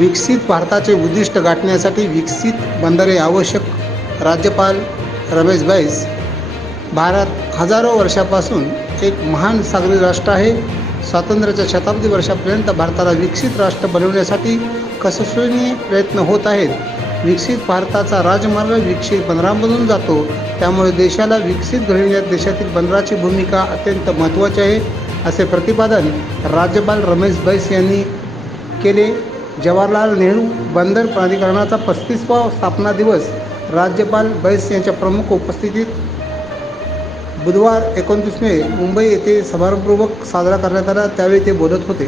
विकसित भारताचे उद्दिष्ट गाठण्यासाठी विकसित बंदरे आवश्यक. राज्यपाल रमेश बैस भारत हजारो वर्षापासून एक महान सागरी राष्ट्र आहे. स्वातंत्र्याच्या शताब्दी वर्षापर्यंत भारताला विकसित राष्ट्र बनवण्यासाठी कसोशीने प्रयत्न होत आहेत. विकसित भारताचा राजमार्ग विकसित बंदरांमधून जातो. त्यामुळे देशाला विकसित घडविण्यात देशातील बंदराची भूमिका अत्यंत महत्त्वाची आहे असे प्रतिपादन राज्यपाल रमेश बैस यांनी केले. जवाहरलाल नेहरू बंदर प्राधिकरणाचा पस्तीसवा स्थापना दिवस राज्यपाल बैस यांच्या प्रमुख उपस्थितीत बुधवार एकोणतीस मे मुंबई येथे समारंभपूर्वक साजरा करण्यात आला त्यावेळी ते बोलत होते.